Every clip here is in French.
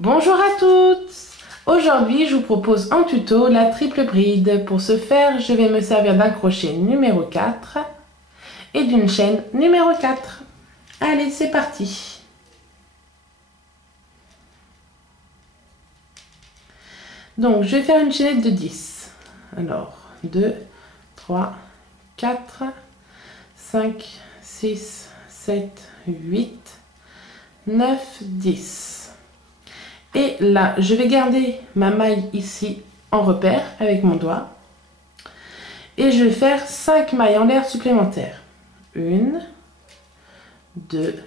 Bonjour à toutes! Aujourd'hui, je vous propose en tuto la triple bride. Pour ce faire, je vais me servir d'un crochet numéro 4 et d'une chaîne numéro 4. Allez, c'est parti! Donc, je vais faire une chaînette de 10. Alors, 2, 3, 4, 5, 6, 7, 8, 9, 10. Et là, je vais garder ma maille ici en repère avec mon doigt. Et je vais faire 5 mailles en l'air supplémentaires. 1, 2,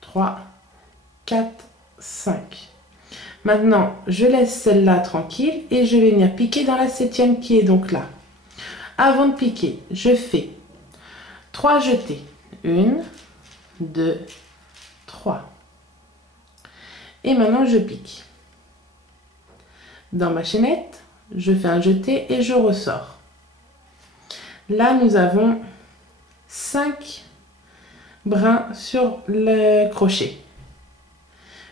3, 4, 5. Maintenant, je laisse celle-là tranquille et je vais venir piquer dans la 7e qui est donc là. Avant de piquer, je fais 3 jetés. 1, 2, 3. Et maintenant, je pique. Dans ma chaînette, je fais un jeté et je ressors. Là, nous avons 5 brins sur le crochet.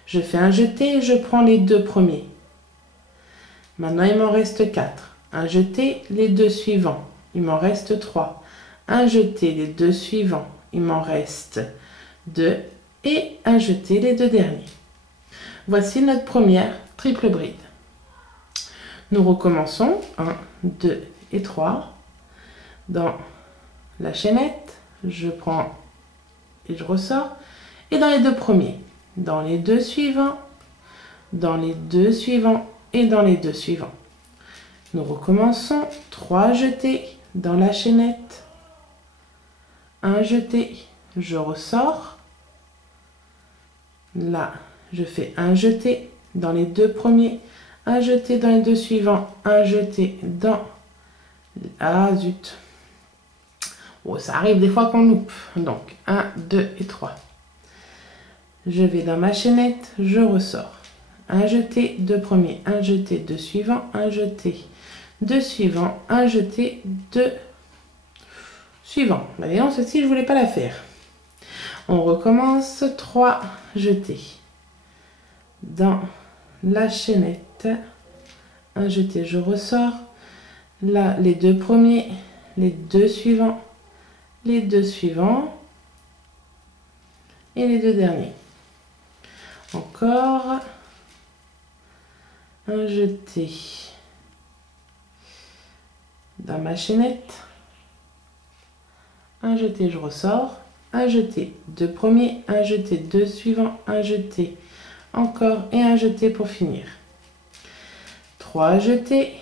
Je fais un jeté et je prends les 2 premiers. Maintenant, il m'en reste 4. Un jeté, les 2 suivants. Il m'en reste 3. Un jeté, les 2 suivants. Il m'en reste 2. Et un jeté, les 2 derniers. Voici notre première triple bride. Nous recommençons. 1, 2 et 3. Dans la chaînette, je prends et je ressors. Et dans les 2 premiers. Dans les 2 suivants. Dans les 2 suivants. Et dans les 2 suivants. Nous recommençons. 3 jetés dans la chaînette. Un jeté. Je ressors. Là, je fais un jeté dans les 2 premiers, un jeté dans les 2 suivants, un jeté dans... Ah zut! Oh, ça arrive des fois qu'on loupe. Donc, 1, 2 et 3. Je vais dans ma chaînette, je ressors. Un jeté, 2 premiers, un jeté, 2 suivants, un jeté, 2 suivants, un jeté, 2 suivants. Allez, non, ceci, je ne voulais pas la faire. On recommence, 3 jetés. Dans la chaînette, un jeté, je ressors. Là, les 2 premiers, les 2 suivants, les 2 suivants et les 2 derniers. Encore un jeté dans ma chaînette, un jeté, je ressors, un jeté, 2 premiers, un jeté, 2 suivants, un jeté, encore et un jeté pour finir. 3 jetés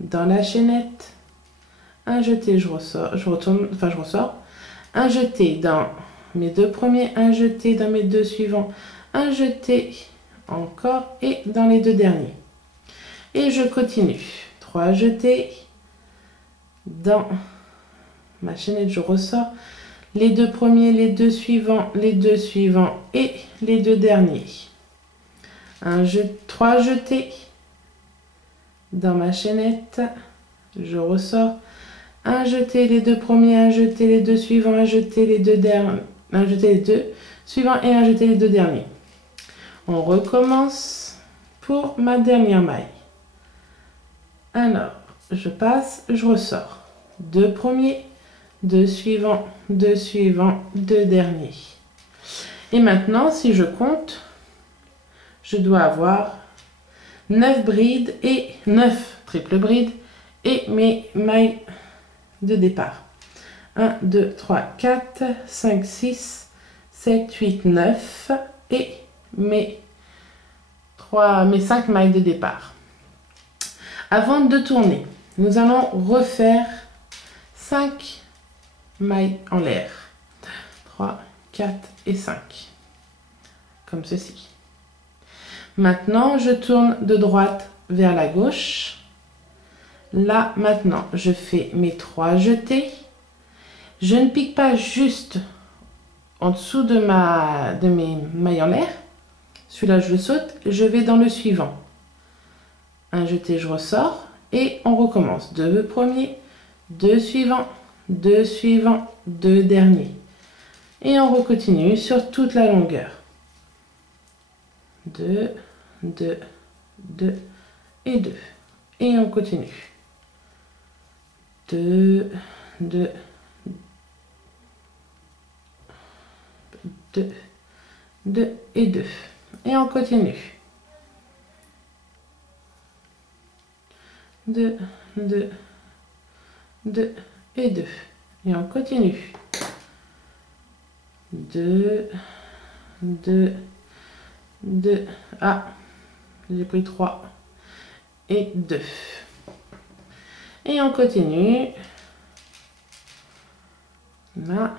dans la chaînette, un jeté, je ressors, je ressors, un jeté dans mes 2 premiers, un jeté dans mes 2 suivants, un jeté encore et dans les 2 derniers. Et je continue. 3 jetés dans ma chaînette, je ressors, les 2 premiers, les 2 suivants, les 2 suivants et les 2 derniers. 3 jetés dans ma chaînette, je ressors, un jeté, les 2 premiers, un jeté, les 2 suivants, un jeté, les 2 derniers, un jeté, les 2 suivants et un jeté, les 2 derniers. On recommence pour ma dernière maille. Alors, je passe, je ressors. 2 premiers, 2 suivants, 2 suivants, 2 derniers. Et maintenant, si je compte, je dois avoir 9 brides et 9 triple brides et mes mailles de départ. 1, 2, 3, 4, 5, 6, 7, 8, 9 et mes 5 mailles de départ. Avant de tourner, nous allons refaire 5 mailles en l'air. 3, 4 et 5. Comme ceci. Maintenant, je tourne de droite vers la gauche. Là, maintenant, je fais mes 3 jetés. Je ne pique pas juste en dessous de mes mailles en l'air. Celui-là, je le saute. Je vais dans le suivant. Un jeté, je ressors. Et on recommence. 2 premiers, 2 suivants, 2 suivants, 2 derniers. Et on recontinue sur toute la longueur. 2, 2, 2 et 2. Et on continue. 2, 2, 2, 2 et 2. Et on continue. 2, 2, 2 et 2. Et on continue. 2, 2, 2. Ah, j'ai pris 3 et 2. Et on continue. Là,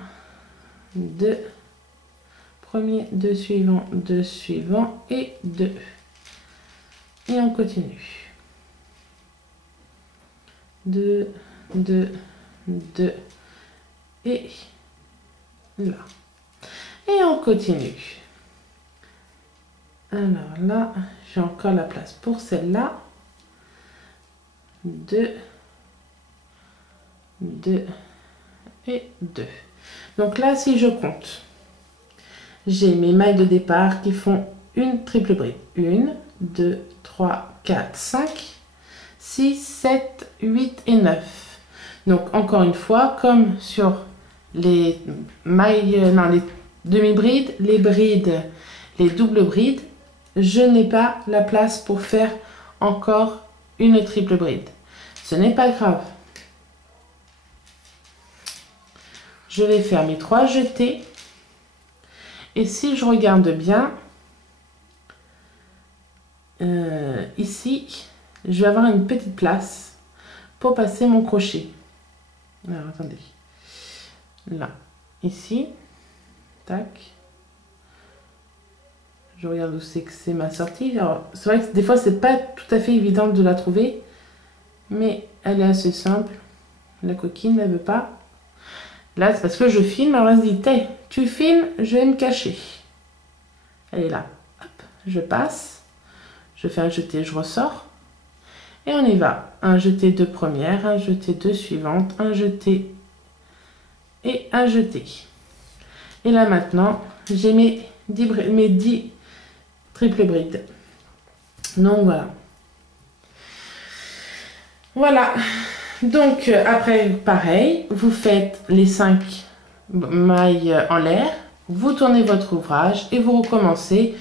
2. Premier, 2 suivants, 2 suivants et 2. Et on continue. 2, 2, 2 et là. Et on continue. Alors là, j'ai encore la place pour celle-là. 2, 2 et 2. Donc là, si je compte, j'ai mes mailles de départ qui font une triple bride. 1, 2, 3, 4, 5, 6, 7, 8 et 9. Donc encore une fois, comme sur les mailles, non, les demi-brides, les brides, les doubles brides, je n'ai pas la place pour faire encore une triple bride. Ce n'est pas grave. Je vais faire mes 3 jetés. Et si je regarde bien, ici, je vais avoir une petite place pour passer mon crochet. Alors, attendez. Là, ici, tac. Je regarde où c'est que c'est ma sortie. Alors, c'est vrai que des fois, c'est pas tout à fait évident de la trouver, mais elle est assez simple. La coquine ne veut pas. Là, c'est parce que je filme, alors elle se dit, tu filmes, je vais me cacher. Elle est là. Hop, je passe, je fais un jeté, je ressors. Et on y va. Un jeté de première, un jeté de suivante, un jeté et un jeté. Et là maintenant, j'ai mes 10 triple brides. Donc voilà. Voilà. Donc après, pareil, vous faites les 5 mailles en l'air, vous tournez votre ouvrage et vous recommencez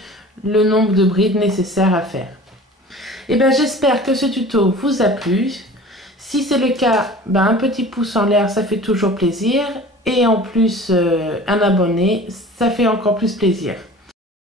le nombre de brides nécessaires à faire. Et bien j'espère que ce tuto vous a plu. Si c'est le cas, un petit pouce en l'air, ça fait toujours plaisir. Et en plus, un abonné, ça fait encore plus plaisir.